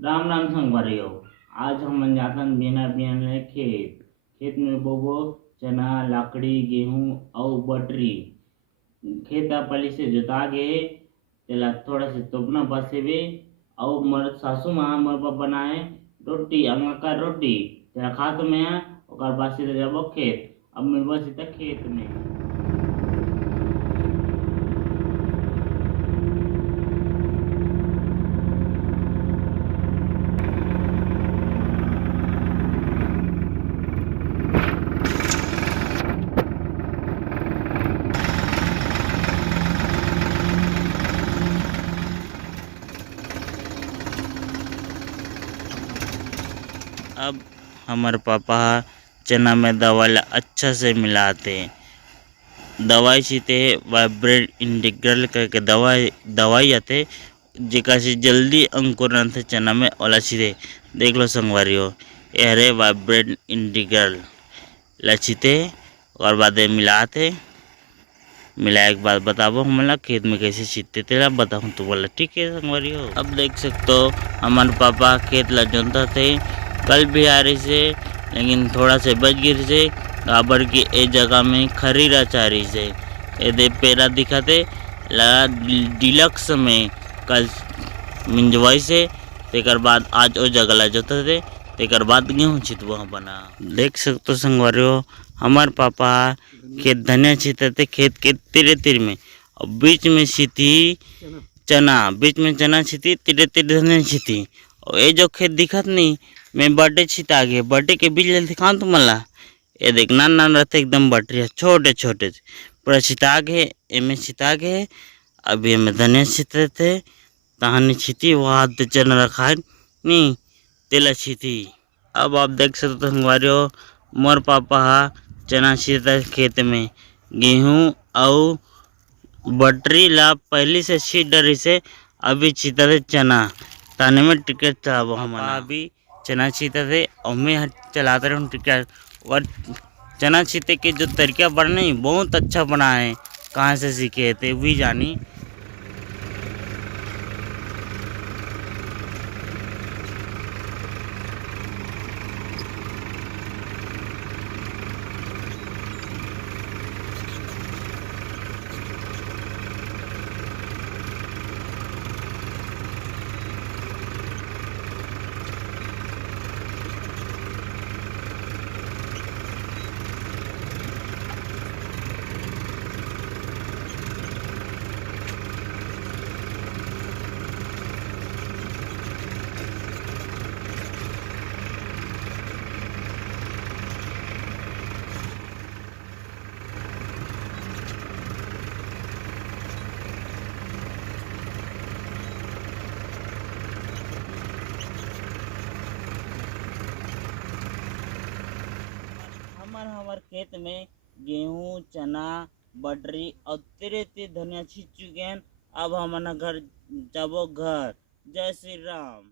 राम राम संगवारियो। आज हम जातन बिना बिहान ले खेत खेत में बोबो चना लकड़ी गेहूं और बटरी। खेत पहले से जोता गे तेला थोड़ा से तोपना बसेबे और मर सासू माँ मोर बाप बनाए रोटी अंगा का रोटी तेरा खात में ओकर बाद सीधे जाबो खेत। अब मैं बस इतना खेत में अब हमारे पापा चना में दवा अच्छा से मिलाते दवाई सीते वाइब्रेट इंटीग्रल करके दवाई आते जेका से जल्दी अंकुरण थे चना में ओला सीधे देख लो संगवारियों ये रे वाइब्रेट इंटीग्रल लचीते और बाद मिलाते मिलाए के बाद बताबो हमला खेत में कैसे सीखते तेरा बताऊँ तो बोला ठीक है संगवारियों। अब देख सकते हो हमारे पापा खेत ला जोतते थे कल भी आ रही से लेकिन थोड़ा से बच गिर से काबर की ए जगह में खरी रचा रही से ए दे पेरा दिखाते लगा डिलक्स में कल मिंजवाई से तेकर बाद आज ओ जगह ला जोते थे तेकर बाद गेहूँ छितवा बना देख सकते संगवारियों हमार पापा खेत धनिया छितते खेत के तीरे तीर में और बीच में सीती चना बीच में चना छिती तीरे तीरे धनिया छिती और ये जो खेत दिखत नहीं मैं बर्थडे छिता गए बर्थडे के बीज ले दिखाऊं तुम मला ये देख नान नान रहते एकदम बटरिया छोटे छोटे पूरा छिता गए एमे छिता गए अभी हमें धनिया छिते थे तहानी छिती वहाँ चना रखा है नहीं तेला छिती। अब आप देख सकते हो संगवारियों मोर पापा चना छिता खेत में गेहूं और बटरी ला पहली से छीट डरी से अभी छिता थे चना ताने में टिकट चलाबो हम अभी चना छीते थे और मैं चलाते रहूँ टिकट और चना छीते के जो तरीका बना बहुत अच्छा बना है कहाँ से सीखे थे भी जानी। हमारे खेत में गेहूं चना बटरी और तेरे धनिया छिट चुके हैं। अब हमारा घर जाबो घर। जय श्री राम।